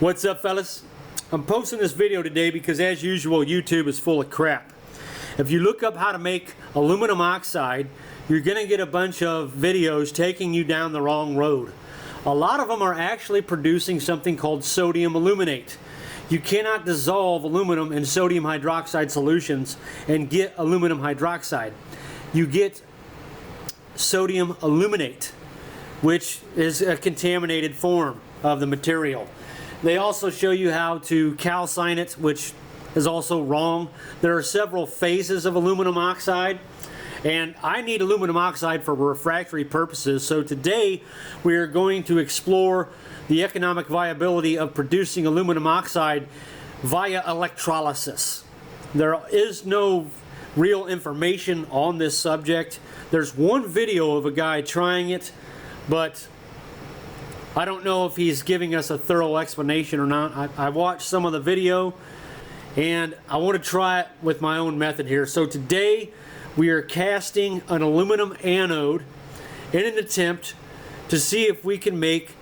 What's up, fellas? I'm posting this video today because, as usual, YouTube is full of crap. If you look up how to make aluminum oxide, you're going to get a bunch of videos taking you down the wrong road. A lot of them are actually producing something called sodium aluminate. You cannot dissolve aluminum in sodium hydroxide solutions and get aluminum hydroxide. You get sodium aluminate, which is a contaminated form of the material. They also show you how to calcine it, which is also wrong. There are several phases of aluminum oxide, and I need aluminum oxide for refractory purposes. So today we are going to explore the economic viability of producing aluminum oxide via electrolysis. There is no real information on this subject. There's one video of a guy trying it, but I don't know if he's giving us a thorough explanation or not. I watched some of the video and I want to try it with my own method here. So today we are casting an aluminum anode in an attempt to see if we can make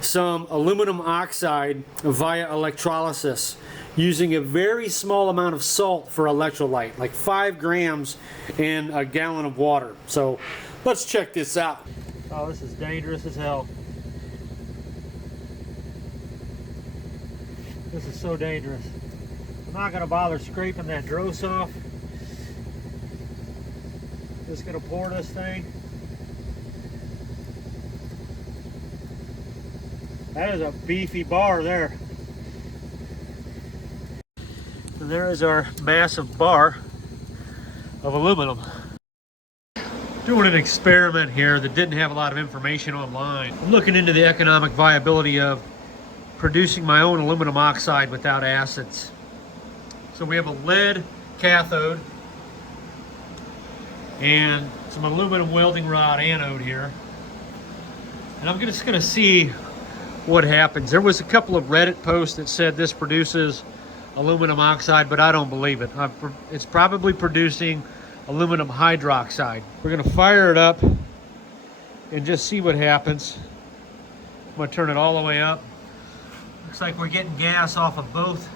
some aluminum oxide via electrolysis using a very small amount of salt for electrolyte, like 5 grams in a gallon of water. So let's check this out. Oh, this is dangerous as hell. This is so dangerous. I'm not going to bother scraping that dross off. Just going to pour this thing. That is a beefy bar there. And there is our massive bar of aluminum. Doing an experiment here that didn't have a lot of information online. I'm looking into the economic viability of producing my own aluminum oxide without acids. So we have a lead cathode and some aluminum welding rod anode here. And I'm just going to see what happens. There was a couple of Reddit posts that said this produces aluminum oxide, but I don't believe it. It's probably producing aluminum hydroxide. We're going to fire it up and just see what happens. I'm going to turn it all the way up. Looks like we're getting gas off of both.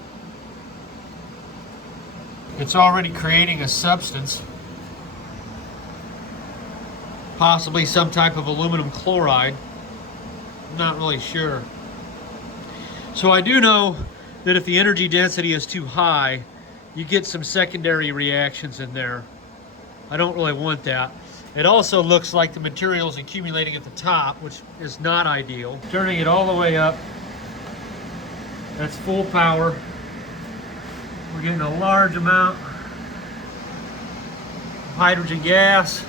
It's already creating a substance, possibly some type of aluminum chloride. I'm not really sure. So I do know that if the energy density is too high, you get some secondary reactions in there. I don't really want that. It also looks like the material is accumulating at the top, which is not ideal. Turning it all the way up. That's full power. We're getting a large amount of hydrogen gas.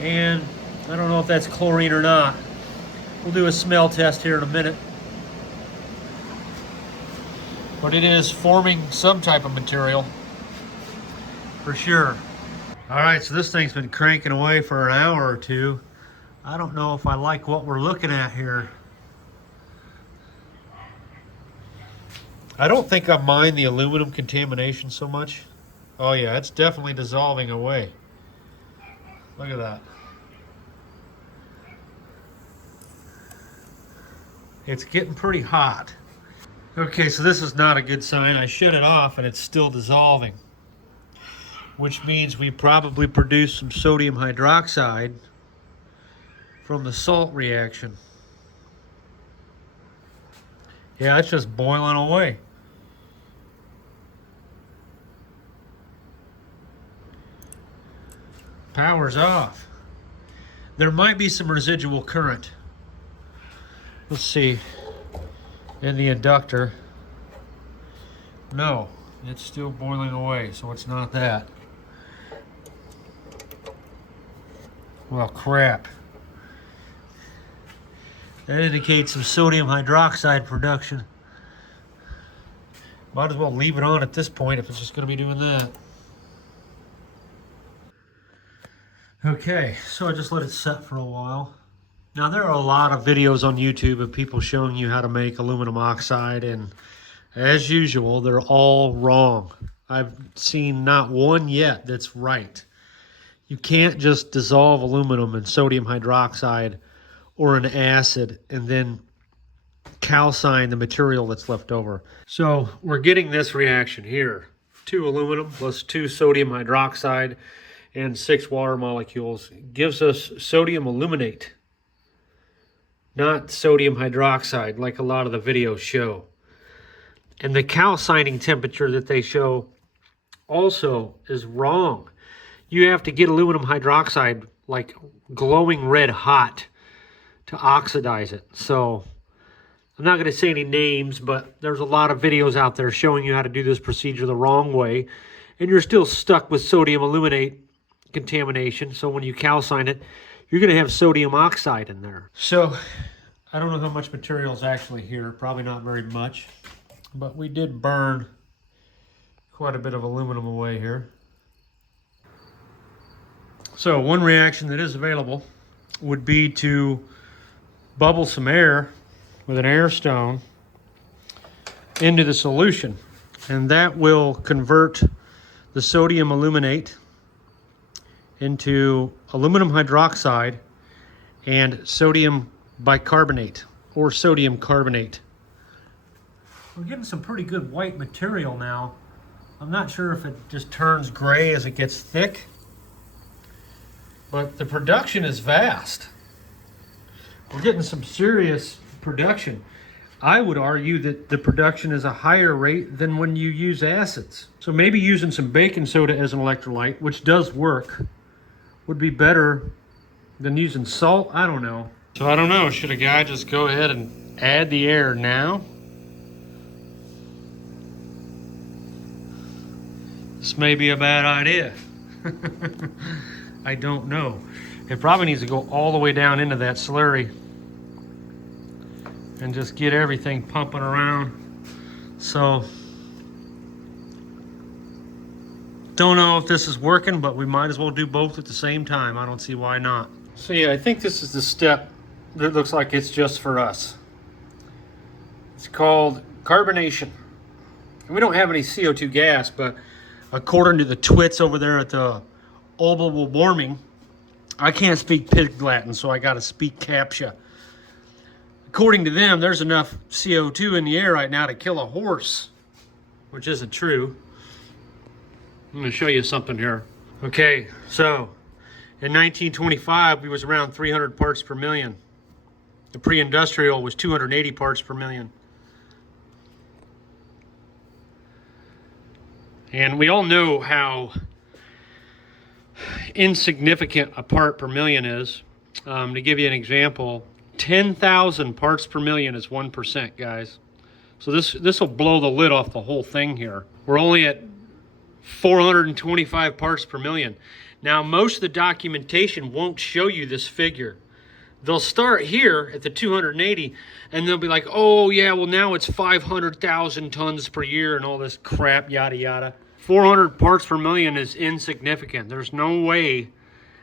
And I don't know if that's chlorine or not. We'll do a smell test here in a minute. But it is forming some type of material for sure. All right, so this thing's been cranking away for an hour or two. I don't know if I like what we're looking at here. I don't think I mind the aluminum contamination so much. Oh yeah, it's definitely dissolving away. Look at that. It's getting pretty hot. Okay, so this is not a good sign. I shut it off and it's still dissolving, which means we probably produced some sodium hydroxide from the salt reaction. Yeah, it's just boiling away. Power's off. There might be some residual current. Let's see. In the inductor. No, it's still boiling away, so it's not that. Well, crap. That indicates some sodium hydroxide production. Might as well leave it on at this point if it's just going to be doing that. Okay, so I just let it set for a while. Now there are a lot of videos on YouTube of people showing you how to make aluminum oxide, and as usual, they're all wrong. I've seen not one yet that's right. You can't just dissolve aluminum in sodium hydroxide or an acid and then calcine the material that's left over. So we're getting this reaction here. 2 aluminum plus 2 sodium hydroxide and 6 water molecules gives us sodium aluminate, not sodium hydroxide like a lot of the videos show. And the calcining temperature that they show also is wrong. You have to get aluminum hydroxide like glowing red hot to oxidize it. So I'm not going to say any names, but there's a lot of videos out there showing you how to do this procedure the wrong way, and you're still stuck with sodium aluminate contamination. So when you calcine it, you're going to have sodium oxide in there. So I don't know how much material is actually here, probably not very much, but we did burn quite a bit of aluminum away here. So one reaction that is available would be to bubble some air with an air stone into the solution, and that will convert the sodium aluminate into aluminum hydroxide and sodium bicarbonate or sodium carbonate. We're getting some pretty good white material now. I'm not sure if it just turns gray as it gets thick, but the production is vast. We're getting some serious production. I would argue that the production is a higher rate than when you use acids. So maybe using some baking soda as an electrolyte, which does work, would be better than using salt. I don't know. So I don't know, should a guy just go ahead and add the air now? This may be a bad idea. I don't know. It probably needs to go all the way down into that slurry and just get everything pumping around. So, don't know if this is working, but we might as well do both at the same time. I don't see why not. So yeah, I think this is the step that looks like it's just for us. It's called carbonation. And we don't have any CO2 gas, but according to the twits over there at the global warming, I can't speak pig Latin, so I gotta speak Captcha. According to them, there's enough CO2 in the air right now to kill a horse, which isn't true. I'm gonna show you something here. Okay, so in 1925, we was around 300 parts per million. The pre-industrial was 280 parts per million. And we all know how insignificant a part per million is. To give you an example, 10,000 parts per million is 1%, guys. So this will blow the lid off the whole thing here. We're only at 425 parts per million. Now, most of the documentation won't show you this figure. They'll start here at the 280, and they'll be like, oh yeah, well now it's 500,000 tons per year and all this crap, yada yada. 400 parts per million is insignificant. There's no way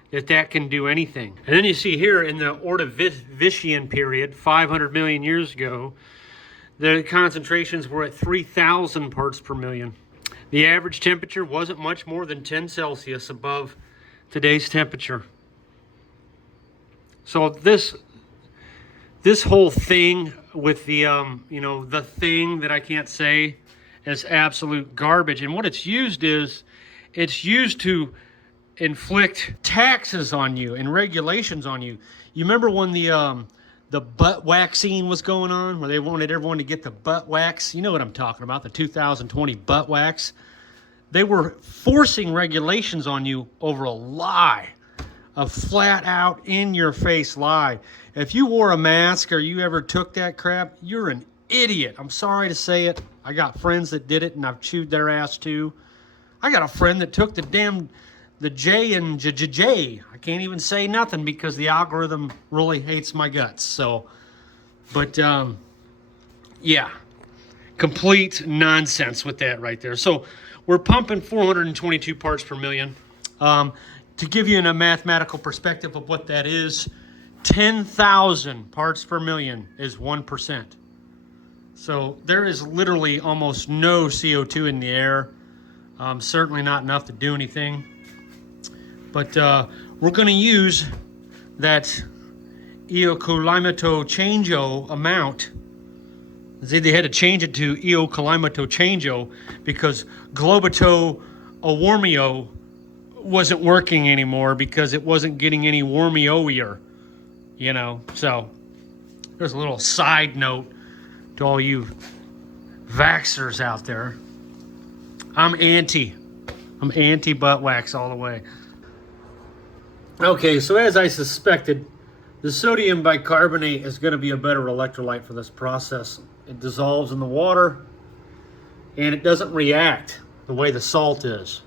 that that can do anything. And then you see here in the Ordovician period, 500 million years ago, the concentrations were at 3,000 parts per million. The average temperature wasn't much more than 10 Celsius above today's temperature. So this whole thing with the, the thing that I can't say is absolute garbage. And what it's used is, it's used to inflict taxes on you and regulations on you. You remember when the butt waxing was going on, where they wanted everyone to get the butt wax? You know what I'm talking about, the 2020 butt wax. They were forcing regulations on you over a lie, a flat out in your face lie. If you wore a mask or you ever took that crap, you're an idiot. I'm sorry to say it. I got friends that did it and I've chewed their ass too. I got a friend that took the J and J. I can't even say nothing because the algorithm really hates my guts. So, but yeah, complete nonsense with that right there. So we're pumping 422 parts per million. To give you a mathematical perspective of what that is, 10,000 parts per million is 1%. So there is literally almost no CO2 in the air. Certainly not enough to do anything. But we're going to use that Geopolymer change amount They had to change it to Io Calimato Changeo because Globato Awarmio wasn't working anymore because it wasn't getting any warmioier, you know. So there's a little side note to all you vaxxers out there. I'm anti butt wax all the way. Okay, so as I suspected, the sodium bicarbonate is going to be a better electrolyte for this process. It dissolves in the water and it doesn't react the way the salt is.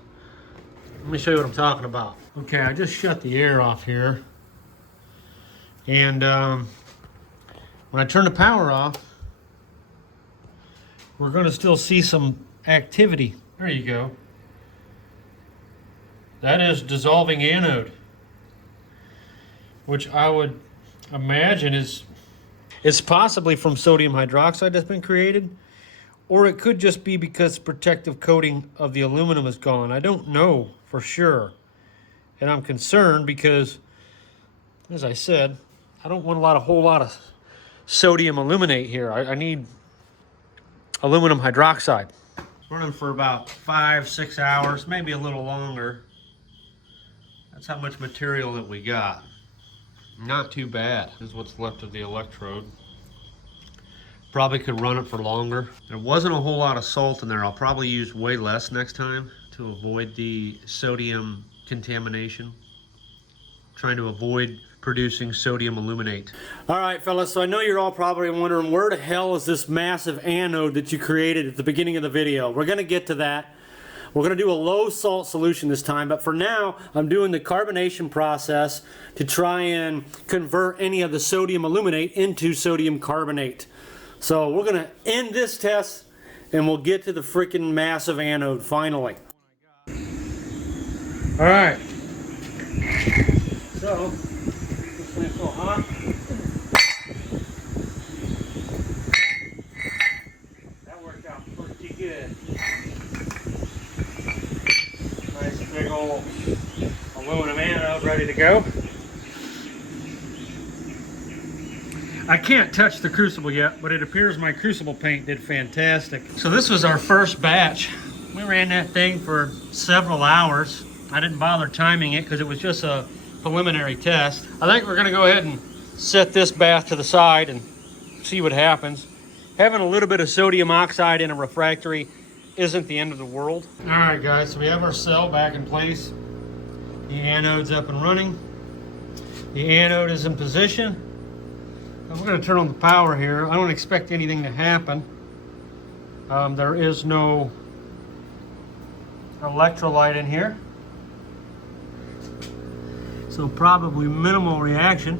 Let me show you what I'm talking about. Okay, I just shut the air off here. And when I turn the power off, we're going to still see some activity. There you go. That is dissolving anode, which I would imagine is possibly from sodium hydroxide that's been created, or it could just be because protective coating of the aluminum is gone. I don't know for sure, and I'm concerned because, as I said, I don't want a whole lot of sodium aluminate here. I need aluminum hydroxide. Running for about 5-6 hours, maybe a little longer. That's how much material that we got. Not too bad. This is what's left of the electrode. Probably could run it for longer. There wasn't a whole lot of salt in there. I'll probably use way less next time to avoid the sodium contamination. Trying to avoid producing sodium aluminate. All right, fellas, so I know you're all probably wondering where the hell is this massive anode that you created at the beginning of the video. We're gonna get to that. We're going to do a low salt solution this time, but for now, I'm doing the carbonation process to try and convert any of the sodium aluminate into sodium carbonate. So we're going to end this test and we'll get to the freaking massive anode finally. All right. So, this thing's so hot. That worked out pretty good. Big old aluminum anode ready to go. I can't touch the crucible yet, but it appears my crucible paint did fantastic. So this was our first batch. We ran that thing for several hours. I didn't bother timing it because it was just a preliminary test. I think we're going to go ahead and set this bath to the side and see what happens. Having a little bit of sodium oxide in a refractory isn't the end of the world. All right, guys, so we have our cell back in place. The anode's up and running. The anode is in position. And we're going to turn on the power here. I don't expect anything to happen. There is no electrolyte in here, so probably minimal reaction.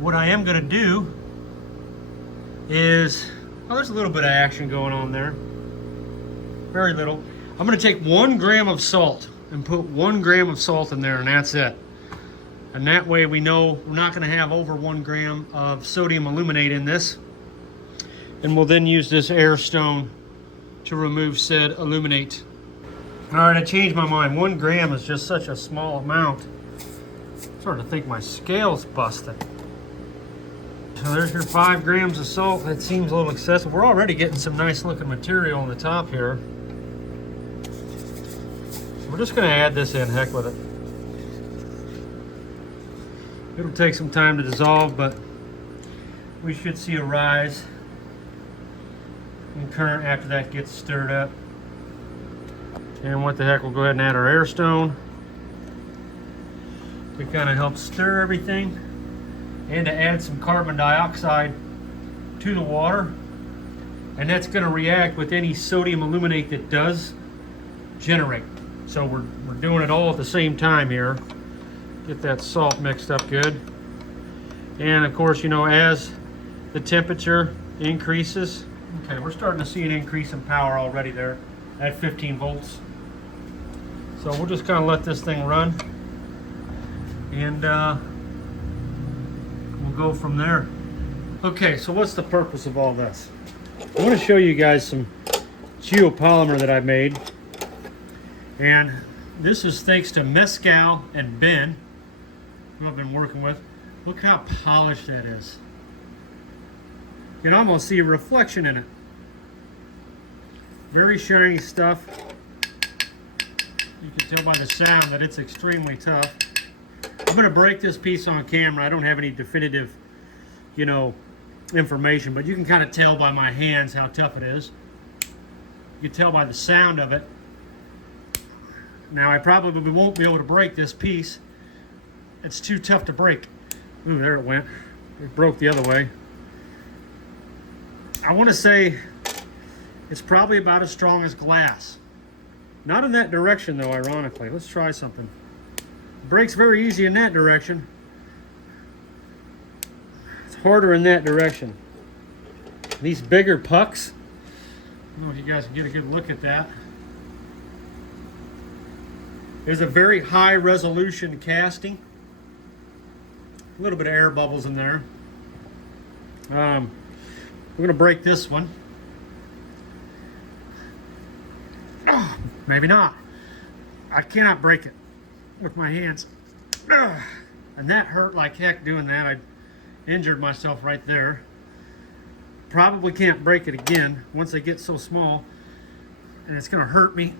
What I am going to do is, oh, there's a little bit of action going on there. Very little. I'm going to take 1 gram of salt and put 1 gram of salt in there, and that's it. And that way we know we're not going to have over 1 gram of sodium aluminate in this. And we'll then use this air stone to remove said aluminate. All right, I changed my mind. 1 gram is just such a small amount. I'm starting to think my scale's busted. So there's your 5 grams of salt. That seems a little excessive. We're already getting some nice looking material on the top here. We're just going to add this in, heck with it. It'll take some time to dissolve, but we should see a rise in current after that gets stirred up. And what the heck, we'll go ahead and add our air stone to kind of help stir everything and to add some carbon dioxide to the water. And that's going to react with any sodium aluminate that does generate. So we're doing it all at the same time here. Get that salt mixed up good. And of course, you know, as the temperature increases, okay, we're starting to see an increase in power already there at 15 volts. So we'll just kind of let this thing run and we'll go from there. Okay, so what's the purpose of all this? I want to show you guys some geopolymer that I made. And this is thanks to Mescal and Ben, who I've been working with. Look how polished that is. You can almost see a reflection in it. Very shiny stuff. You can tell by the sound that it's extremely tough. I'm going to break this piece on camera. I don't have any definitive, you know, information, but you can kind of tell by my hands how tough it is. You can tell by the sound of it. Now I probably won't be able to break this piece. It's too tough to break. Ooh, there it went. It broke the other way. I want to say it's probably about as strong as glass. Not in that direction though, ironically. Let's try something. It breaks very easy in that direction. It's harder in that direction. These bigger pucks, I don't know if you guys can get a good look at that. There's a very high resolution casting. A little bit of air bubbles in there. We're going to break this one. Oh, maybe not. I cannot break it with my hands. And that hurt like heck doing that. I injured myself right there. Probably can't break it again once they get so small. And it's going to hurt me.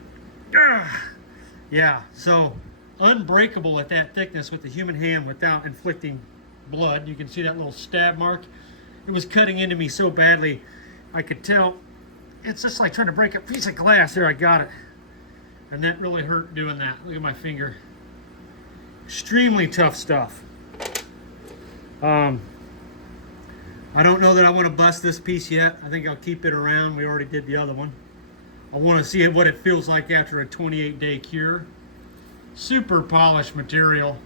Yeah, so unbreakable at that thickness with the human hand without inflicting blood. You can see that little stab mark. It was cutting into me so badly, I could tell. It's just like trying to break a piece of glass. There, I got it. And that really hurt doing that. Look at my finger. Extremely tough stuff. I don't know that I want to bust this piece yet. I think I'll keep it around. We already did the other one. I want to see what it feels like after a 28-day cure. Super polished material.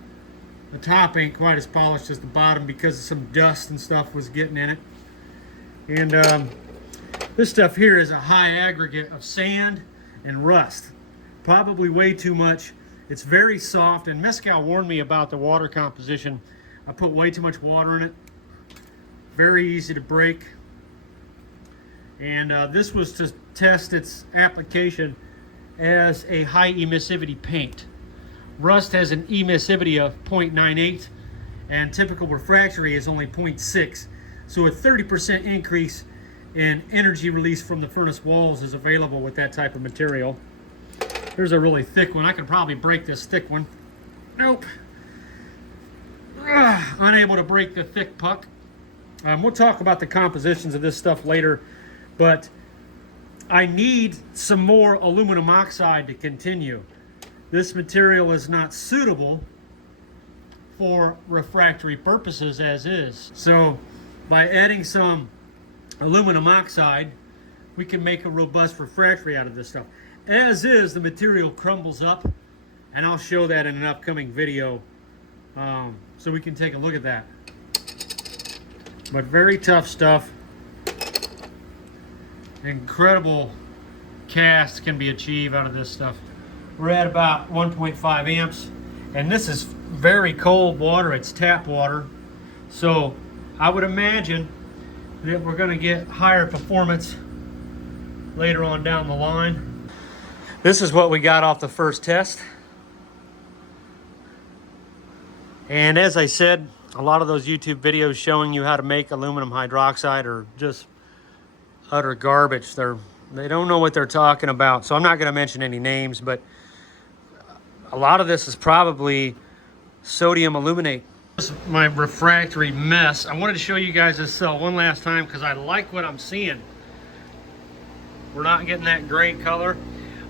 The top ain't quite as polished as the bottom because some dust and stuff was getting in it. And this stuff here is a high aggregate of sand and rust. Probably way too much. It's very soft, and Mescal warned me about the water composition. I put way too much water in it. Very easy to break. And this was to test its application as a high emissivity paint. Rust has an emissivity of 0.98 and typical refractory is only 0.6. So a 30% increase in energy release from the furnace walls is available with that type of material. Here's a really thick one. I could probably break this thick one. Nope. Unable to break the thick puck. We'll talk about the compositions of this stuff later, but I need some more aluminum oxide to continue. This material is not suitable for refractory purposes as is. So by adding some aluminum oxide, we can make a robust refractory out of this stuff. As is, the material crumbles up, and I'll show that in an upcoming video so we can take a look at that. But very tough stuff. Incredible cast can be achieved out of this stuff. We're at about 1.5 amps, and this is very cold water. It's tap water, so I would imagine that we're going to get higher performance later on down the line. This is what we got off the first test, and as I said, a lot of those YouTube videos showing you how to make aluminum hydroxide are just utter garbage. They don't know what they're talking about, so I'm not going to mention any names, but a lot of this is probably sodium aluminate. This is my refractory mess. I wanted to show you guys this cell one last time because I like what I'm seeing. We're not getting that gray color.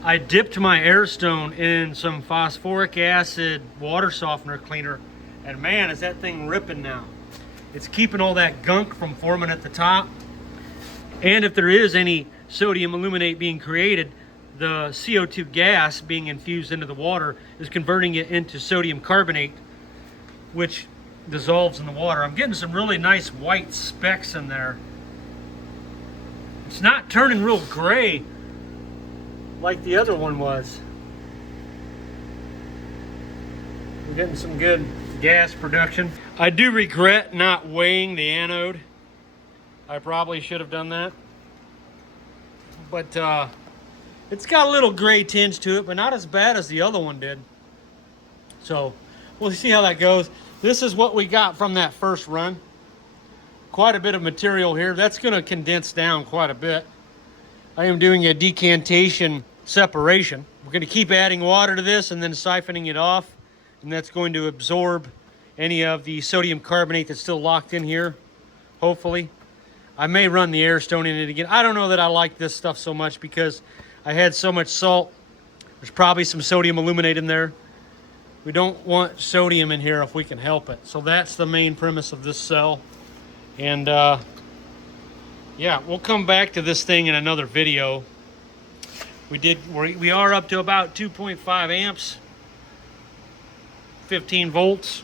I dipped my airstone in some phosphoric acid water softener cleaner, and man, is that thing ripping now. It's keeping all that gunk from forming at the top. And if there is any sodium aluminate being created, the CO2 gas being infused into the water is converting it into sodium carbonate, which dissolves in the water. I'm getting some really nice white specks in there. It's not turning real gray like the other one was. We're getting some good gas production. I do regret not weighing the anode. I probably should have done that. But it's got a little gray tinge to it, but not as bad as the other one did. So we'll see how that goes. This is what we got from that first run. quite a bit of material here. That's going to condense down quite a bit. I am doing a decantation separation. We're going to keep adding water to this and then siphoning it off, and that's going to absorb any of the sodium carbonate that's still locked in here, hopefully. I may run the air stone in it again. I don't know that I like this stuff so much because I had so much salt. There's probably some sodium aluminate in there. We don't want sodium in here if we can help it. So that's the main premise of this cell. And yeah, we'll come back to this thing in another video. We are up to about 2.5 amps, 15 volts.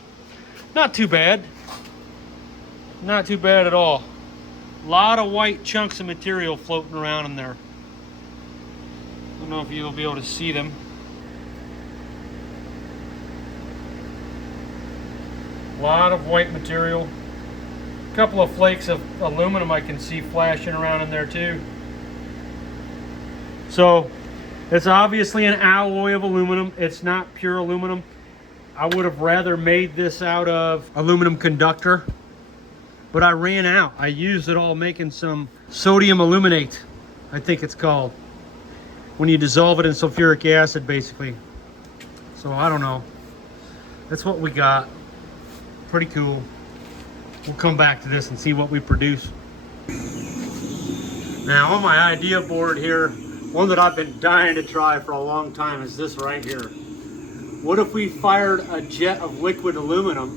Not too bad. Not too bad at all. A lot of white chunks of material floating around in there. I don't know if you'll be able to see them. A lot of white material. A couple of flakes of aluminum I can see flashing around in there too. So it's obviously an alloy of aluminum. It's not pure aluminum. I would have rather made this out of aluminum conductor, but I ran out. I used it all making some sodium aluminate, I think it's called, when you dissolve it in sulfuric acid, basically. So I don't know. That's what we got. Pretty cool. We'll come back to this and see what we produce. Now on my idea board here, one that I've been dying to try for a long time is this right here. What if we fired a jet of liquid aluminum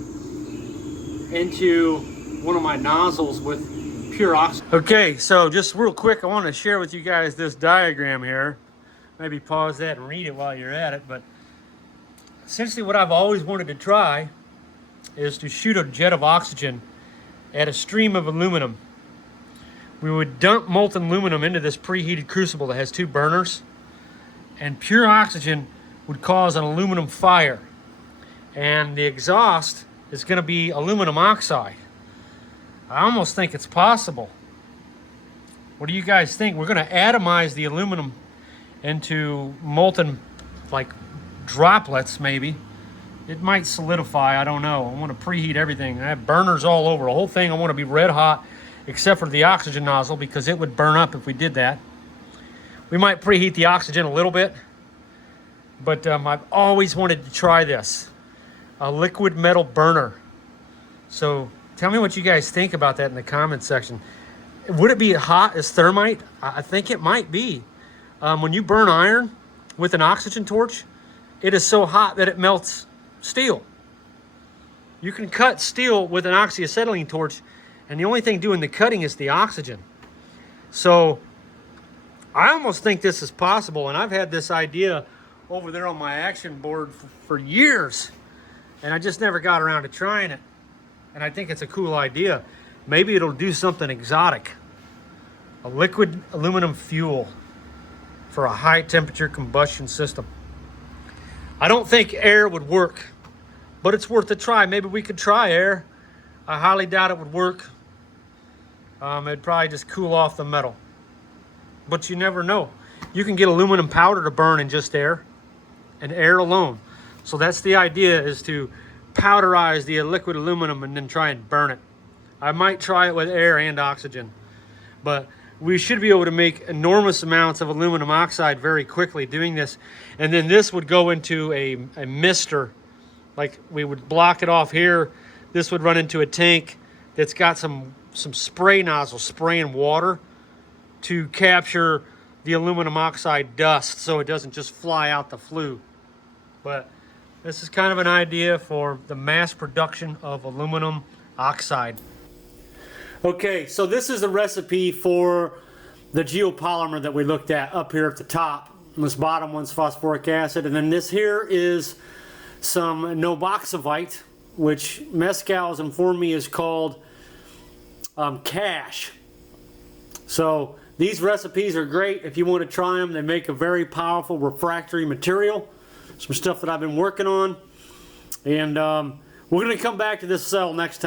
into one of my nozzles with pure oxide? Okay, so just real quick, I want to share with you guys this diagram here. Maybe pause that and read it while you're at it. But essentially what I've always wanted to try is to shoot a jet of oxygen at a stream of aluminum. We would dump molten aluminum into this preheated crucible that has two burners, and pure oxygen would cause an aluminum fire. And the exhaust is going to be aluminum oxide. I almost think it's possible. What do you guys think? We're going to atomize the aluminum into molten, like, droplets maybe. It might solidify, I don't know. I want to preheat everything. I have burners all over. The whole thing I want to be red hot, except for the oxygen nozzle, because it would burn up if we did that. We might preheat the oxygen a little bit, but I've always wanted to try this. A liquid metal burner. So tell me what you guys think about that in the comments section. Would it be hot as thermite? I think it might be. When you burn iron with an oxygen torch, it is so hot that it melts steel. You can cut steel with an oxyacetylene torch, and the only thing doing the cutting is the oxygen. So I almost think this is possible, and I've had this idea over there on my action board for years, and I just never got around to trying it. And I think it's a cool idea. Maybe it'll do something exotic. A liquid aluminum fuel for a high temperature combustion system. I don't think air would work, but it's worth a try. Maybe we could try air. I highly doubt it would work. It'd probably just cool off the metal. But you never know. You can get aluminum powder to burn in just air, and air alone. So that's the idea, is to powderize the liquid aluminum and then try and burn it. I might try it with air and oxygen, but we should be able to make enormous amounts of aluminum oxide very quickly doing this. And then this would go into a mister. Like, we would block it off here. This would run into a tank that's got some spray nozzles spraying water to capture the aluminum oxide dust so it doesn't just fly out the flue. But this is kind of an idea for the mass production of aluminum oxide. Okay, so this is a recipe for the geopolymer that we looked at up here at the top. And this bottom one's phosphoric acid, and then this here is some noboxavite, which Mescal has informed me is called cash. So these recipes are great if you want to try them. They make a very powerful refractory material. Some stuff that I've been working on, and we're going to come back to this cell next time.